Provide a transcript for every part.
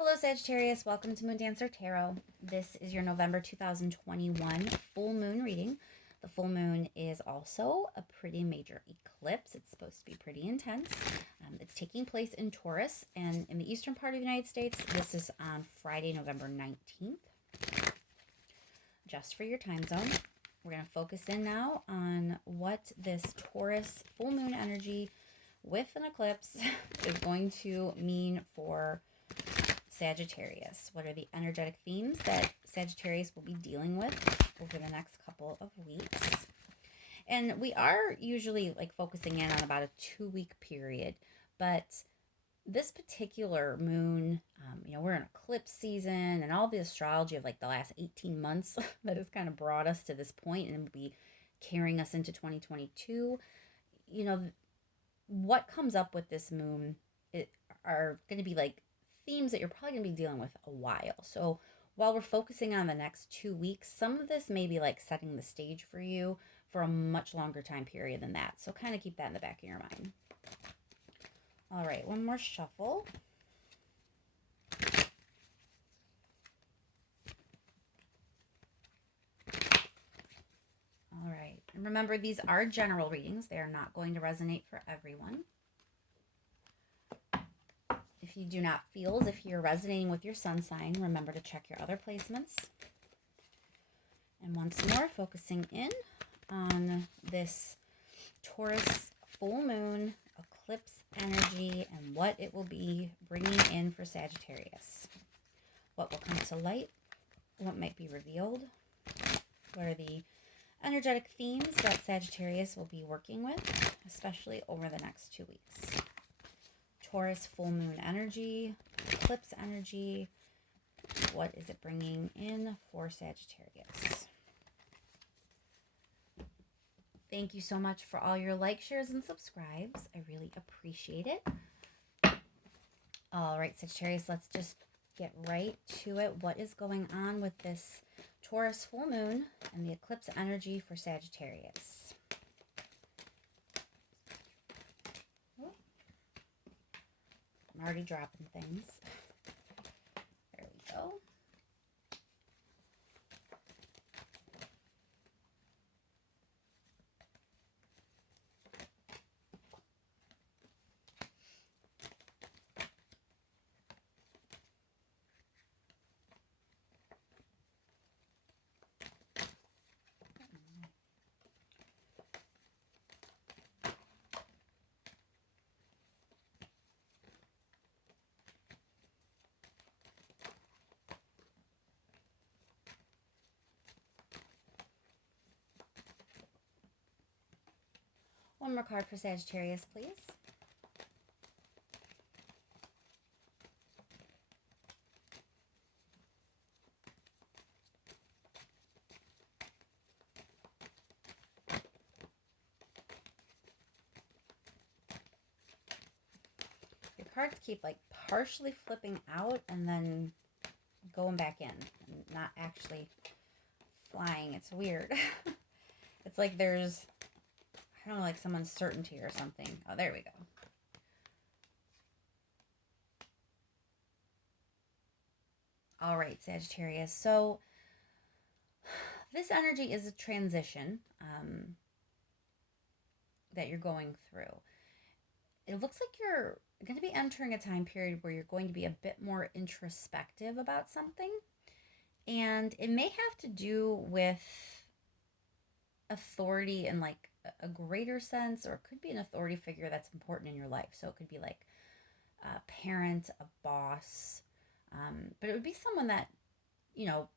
Hello Sagittarius, welcome to Moon Dancer Tarot. This is your November 2021 full moon reading. The full moon is also a pretty major eclipse. It's supposed to be pretty intense. It's taking place in Taurus and in the eastern part of the United States. This is on Friday, November 19th. Just for your time zone. We're going to focus in now on what this Taurus full moon energy with an eclipse is going to mean for Sagittarius. What are the energetic themes that Sagittarius will be dealing with over the next couple of weeks? And we are usually focusing in on about a 2-week period, but this particular moon, we're in eclipse season and all the astrology of the last 18 months that has kind of brought us to this point and will be carrying us into 2022. What comes up with this moon are going to be themes that you're probably going to be dealing with a while. So while we're focusing on the next 2 weeks, some of this may be setting the stage for you for a much longer time period than that. So kind of keep that in the back of your mind. All right, one more shuffle. All right, and remember, these are general readings. They are not going to resonate for everyone. If you do not feel as if you're resonating with your sun sign, remember to check your other placements. And once more, focusing in on this Taurus full moon eclipse energy and what it will be bringing in for Sagittarius. What will come to light? What might be revealed? What are the energetic themes that Sagittarius will be working with, especially over the next 2 weeks? Taurus full moon energy, eclipse energy. What is it bringing in for Sagittarius? Thank you so much for all your likes, shares, and subscribes. I really appreciate it. All right, Sagittarius, let's just get right to it. What is going on with this Taurus full moon and the eclipse energy for Sagittarius? I'm already dropping things. There we go. One more card for Sagittarius, please. Your cards keep partially flipping out and then going back in and not actually flying. It's weird. It's like there's, I don't know, some uncertainty or something. Oh, there we go. All right, Sagittarius. So this energy is a transition that you're going through. It looks like you're going to be entering a time period where you're going to be a bit more introspective about something. And it may have to do with authority in a greater sense, or it could be an authority figure that's important in your life. So it could be a parent, a boss, but it would be someone that,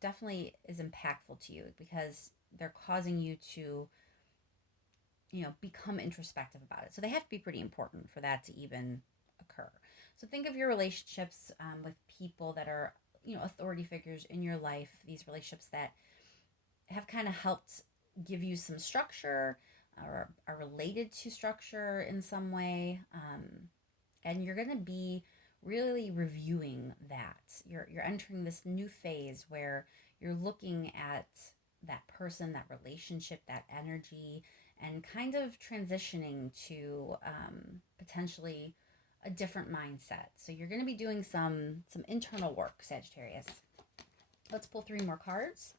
definitely is impactful to you because they're causing you to, become introspective about it. So they have to be pretty important for that to even occur. So think of your relationships with people that are, authority figures in your life, these relationships that have kind of helped give you some structure or are related to structure in some way. And you're going to be really reviewing that. You're entering this new phase where you're looking at that person, that relationship, that energy, and kind of transitioning to potentially a different mindset. So you're going to be doing some internal work, Sagittarius. Let's pull 3 more cards.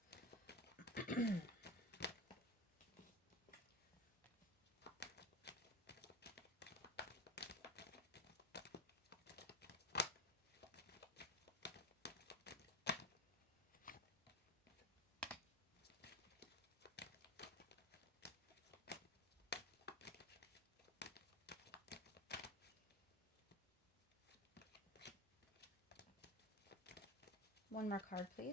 One more card, please.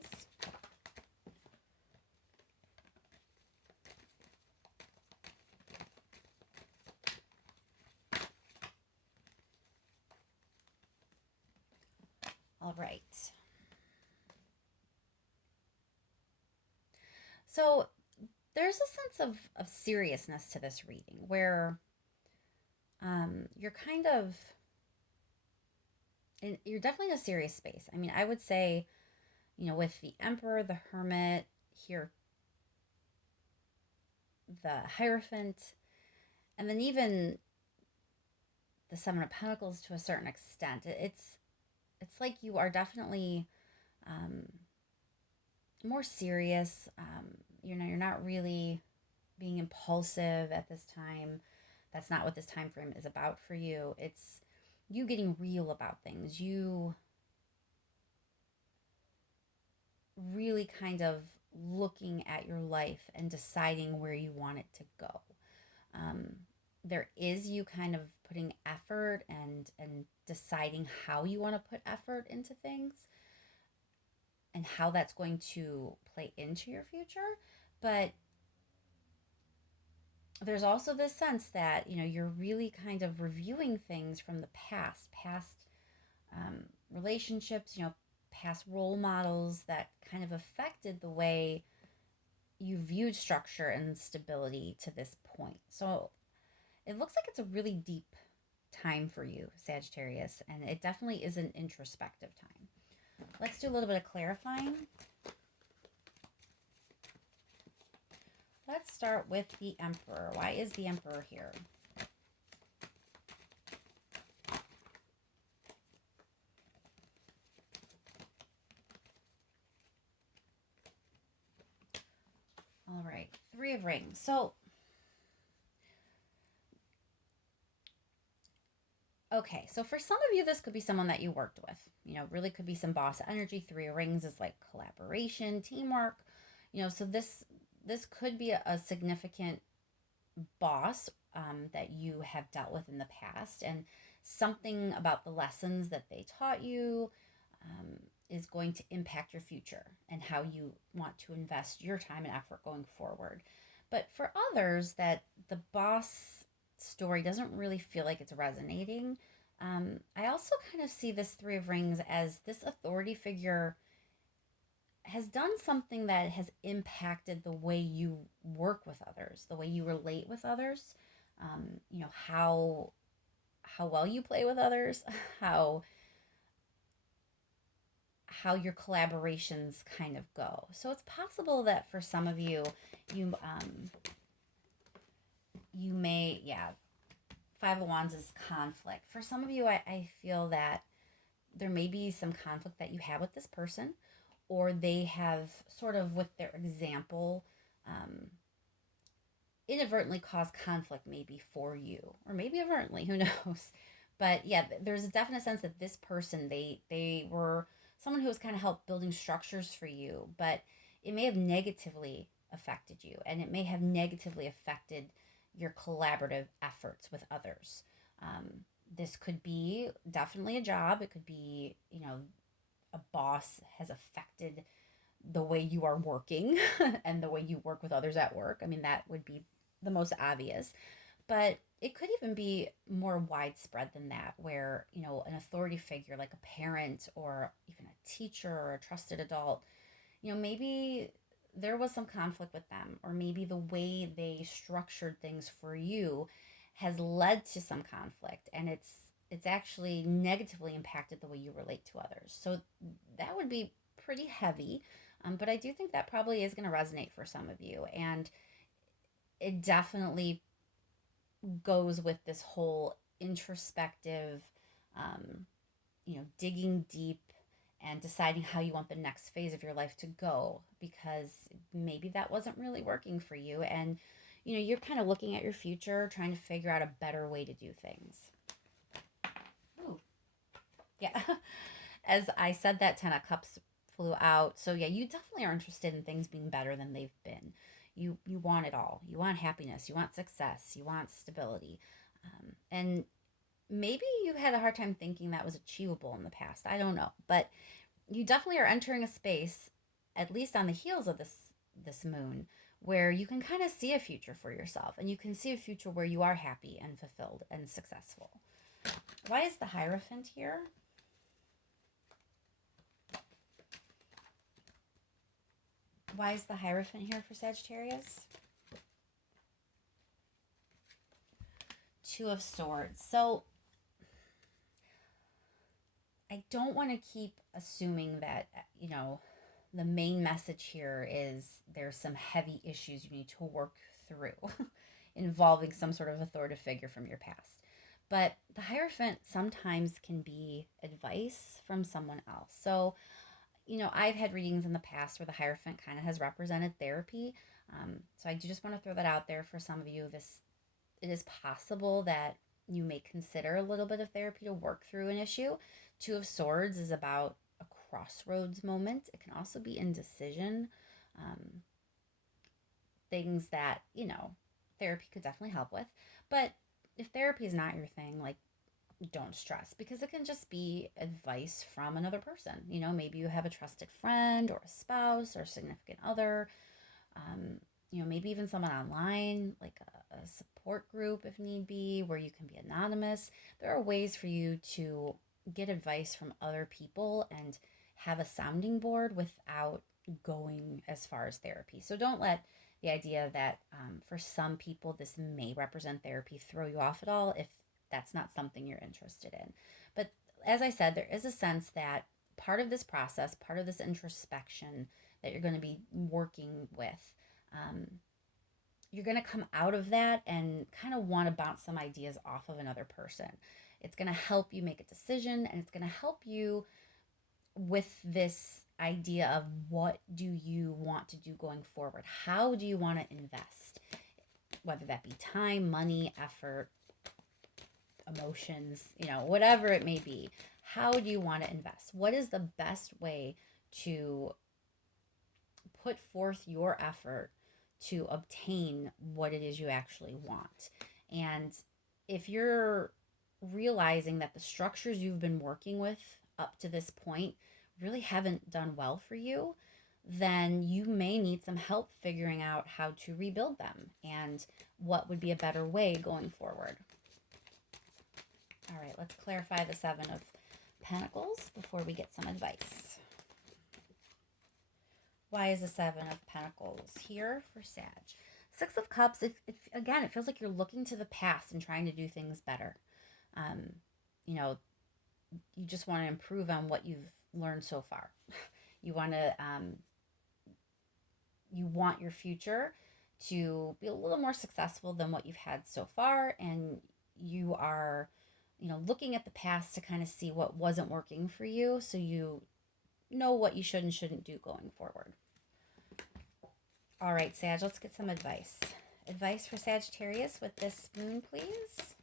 All right. So there's a sense of seriousness to this reading where you're kind of, you're definitely in a serious space. I mean, I would say, you know, with the Emperor, the Hermit, here, the Hierophant, and then even the Seven of Pentacles to a certain extent. It's like you are definitely more serious. You know, you're not really being impulsive at this time. That's not what this time frame is about for you. It's you getting real about things. You really kind of looking at your life and deciding where you want it to go. There is you kind of putting effort and deciding how you want to put effort into things and how that's going to play into your future. But there's also this sense that, you know, you're really kind of reviewing things from the past relationships, you know, past role models that kind of affected the way you viewed structure and stability to this point. So it looks like it's a really deep time for you, Sagittarius, and it definitely is an introspective time. Let's do a little bit of clarifying. Let's start with the Emperor. Why is the Emperor here? All right, 3 of Rings. So, okay, so for some of you, this could be someone that you worked with. You know, really could be some boss energy. 3 of Rings is like collaboration, teamwork. You know, so this could be a significant boss that you have dealt with in the past, and something about the lessons that they taught you is going to impact your future and how you want to invest your time and effort going forward. But for others, that the boss story doesn't really feel like it's resonating. I also kind of see this 3 of Rings as this authority figure has done something that has impacted the way you work with others, the way you relate with others, you know, how well you play with others, how your collaborations kind of go. So it's possible that for some of you, you may, 5 of Wands is conflict. For some of you, I feel that there may be some conflict that you have with this person, or they have sort of, with their example, inadvertently caused conflict maybe for you, or maybe overtly, who knows. But yeah, there's a definite sense that this person, they were someone who was kind of helped building structures for you, but it may have negatively affected you, and it may have negatively affected your collaborative efforts with others. This could be definitely a job. It could be, you know, a boss has affected the way you are working and the way you work with others at work. I mean, that would be the most obvious. But it could even be more widespread than that, where, you know, an authority figure like a parent or even a teacher or a trusted adult, you know, maybe there was some conflict with them, or maybe the way they structured things for you has led to some conflict, and it's actually negatively impacted the way you relate to others. So that would be pretty heavy, but I do think that probably is going to resonate for some of you, and it definitely goes with this whole introspective, digging deep and deciding how you want the next phase of your life to go, because maybe that wasn't really working for you. And, you're kind of looking at your future, trying to figure out a better way to do things. Ooh. Yeah. As I said, that 10 of Cups flew out. So yeah, you definitely are interested in things being better than they've been. You want it all. You want happiness. You want success. You want stability. And maybe you had a hard time thinking that was achievable in the past. I don't know. But you definitely are entering a space, at least on the heels of this moon, where you can kind of see a future for yourself, and you can see a future where you are happy and fulfilled and successful. Why is the Hierophant here? Why is the Hierophant here for Sagittarius? Two of Swords. So I don't want to keep assuming that, the main message here is there's some heavy issues you need to work through involving some sort of authoritative figure from your past. But the Hierophant sometimes can be advice from someone else. So, I've had readings in the past where the Hierophant kind of has represented therapy. So I do just want to throw that out there for some of you. It is possible that you may consider a little bit of therapy to work through an issue. Two of Swords is about a crossroads moment. It can also be indecision. Things that, therapy could definitely help with. But if therapy is not your thing, don't stress, because it can just be advice from another person. Maybe you have a trusted friend or a spouse or a significant other, maybe even someone online, like a support group if need be, where you can be anonymous. There are ways for you to get advice from other people and have a sounding board without going as far as therapy. So don't let the idea that for some people this may represent therapy throw you off at all if that's not something you're interested in. But as I said, there is a sense that part of this process, part of this introspection that you're going to be working with, you're going to come out of that and kind of want to bounce some ideas off of another person. It's going to help you make a decision, and it's going to help you with this idea of what do you want to do going forward? How do you want to invest? Whether that be time, money, effort, emotions, whatever it may be. How do you want to invest? What is the best way to put forth your effort to obtain what it is you actually want? And if you're realizing that the structures you've been working with up to this point really haven't done well for you, then you may need some help figuring out how to rebuild them and what would be a better way going forward. All right, let's clarify the Seven of Pentacles before we get some advice. Why is the Seven of Pentacles here for Sag? Six of Cups, again, it feels like you're looking to the past and trying to do things better. You just want to improve on what you've learned so far. You want your future to be a little more successful than what you've had so far, and you are looking at the past to kind of see what wasn't working for you, so you know what you should and shouldn't do going forward. All right, Sag, let's get some advice. Advice for Sagittarius with this moon, please.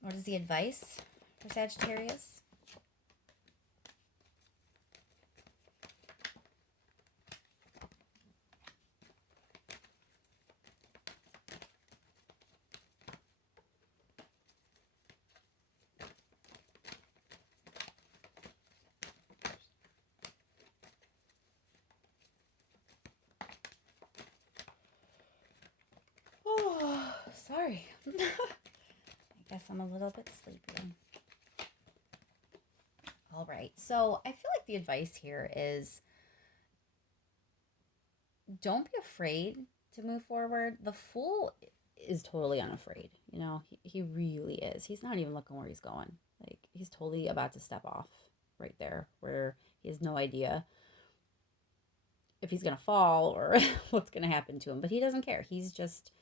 What is the advice for Sagittarius? Sorry. I guess I'm a little bit sleepy. All right. So I feel like the advice here is don't be afraid to move forward. The Fool is totally unafraid. He really is. He's not even looking where he's going. He's totally about to step off right there where he has no idea if he's going to fall or what's going to happen to him. But he doesn't care. He's just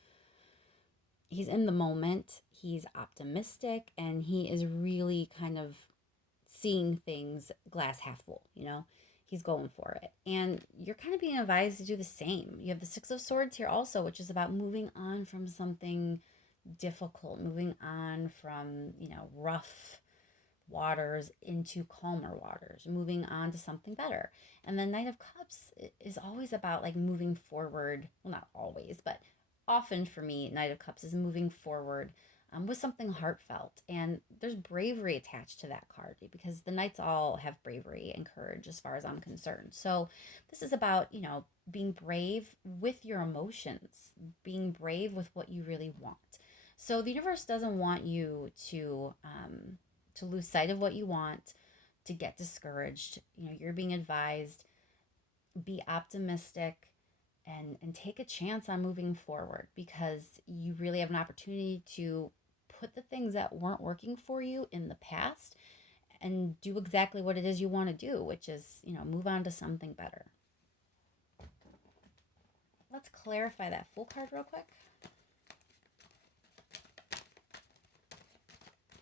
he's in the moment, he's optimistic, and he is really kind of seeing things glass half full, you know? He's going for it. And you're kind of being advised to do the same. You have the Six of Swords here also, which is about moving on from something difficult, moving on from, rough waters into calmer waters, moving on to something better. And the Knight of Cups is always about like moving forward. Well, not always, but often for me, Knight of Cups is moving forward with something heartfelt. And there's bravery attached to that card because the Knights all have bravery and courage as far as I'm concerned. So this is about, being brave with your emotions, being brave with what you really want. So the universe doesn't want you to lose sight of what you want, to get discouraged. You're being advised, be optimistic and take a chance on moving forward because you really have an opportunity to put the things that weren't working for you in the past and do exactly what it is you want to do, which is, move on to something better. Let's clarify that Fool card real quick.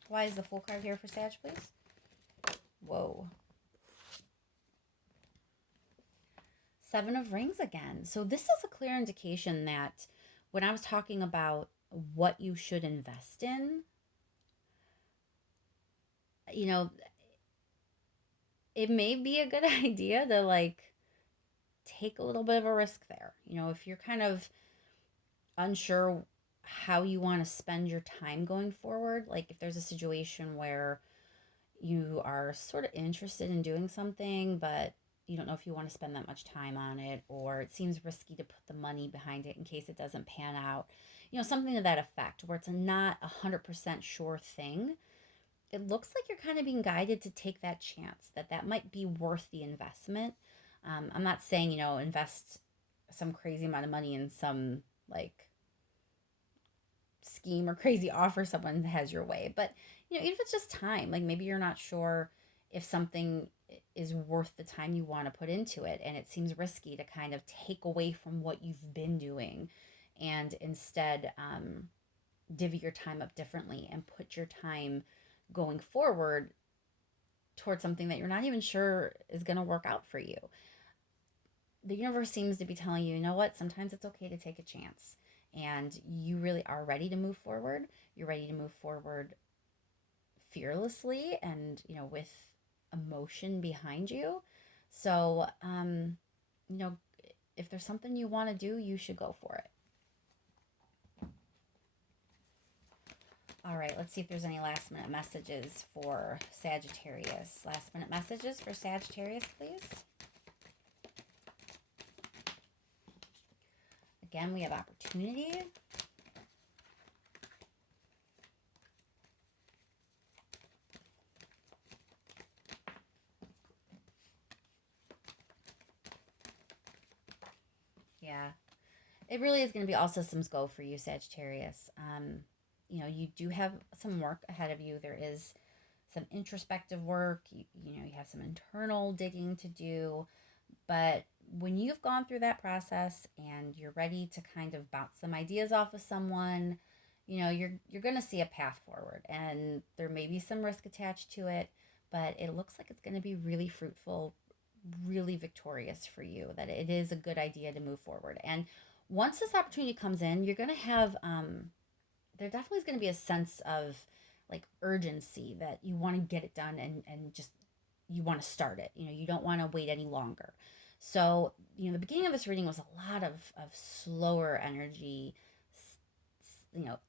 Why is the Fool card here for Sag, please? Whoa. Seven of Rings again. So this is a clear indication that when I was talking about what you should invest in, it may be a good idea to like take a little bit of a risk there. If you're kind of unsure how you want to spend your time going forward, like if there's a situation where you are sort of interested in doing something, but you don't know if you want to spend that much time on it, or it seems risky to put the money behind it in case it doesn't pan out, something to that effect, where it's not 100% sure thing. It looks like you're kind of being guided to take that chance, that might be worth the investment. I'm not saying, invest some crazy amount of money in some like scheme or crazy offer someone has your way. But, even if it's just time, like maybe you're not sure if something is worth the time you want to put into it, and it seems risky to kind of take away from what you've been doing and instead divvy your time up differently and put your time going forward towards something that you're not even sure is going to work out for you. The universe seems to be telling you, you know what, sometimes it's okay to take a chance, and you really are ready to move forward. You're ready to move forward fearlessly and, with emotion behind you. So, if there's something you want to do, you should go for it. All right, let's see if there's any last minute messages for Sagittarius. Last minute messages for Sagittarius, please. Again, we have opportunity. Yeah, it really is going to be all systems go for you, Sagittarius. You do have some work ahead of you. There is some introspective work. You have some internal digging to do. But when you've gone through that process and you're ready to kind of bounce some ideas off of someone, you're going to see a path forward. And there may be some risk attached to it, but it looks like it's going to be really fruitful, really victorious for you, that it is a good idea to move forward. And once this opportunity comes in, you're going to have, there definitely is going to be a sense of like urgency that you want to get it done and just, you want to start it. You don't want to wait any longer. So, the beginning of this reading was a lot of slower energy,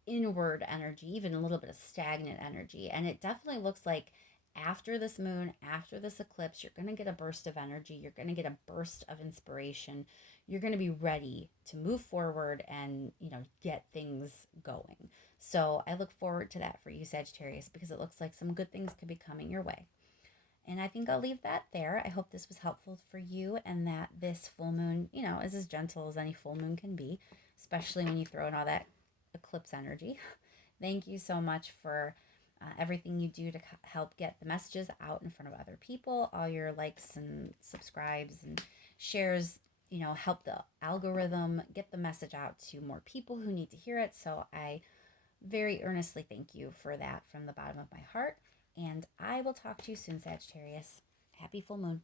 inward energy, even a little bit of stagnant energy. And it definitely looks like after this moon, after this eclipse, you're going to get a burst of energy. You're going to get a burst of inspiration. You're going to be ready to move forward and, get things going. So I look forward to that for you, Sagittarius, because it looks like some good things could be coming your way. And I think I'll leave that there. I hope this was helpful for you and that this full moon, is as gentle as any full moon can be, especially when you throw in all that eclipse energy. Thank you so much for everything you do to help get the messages out in front of other people. All your likes and subscribes and shares, help the algorithm get the message out to more people who need to hear it. So I very earnestly thank you for that from the bottom of my heart. And I will talk to you soon, Sagittarius. Happy full moon.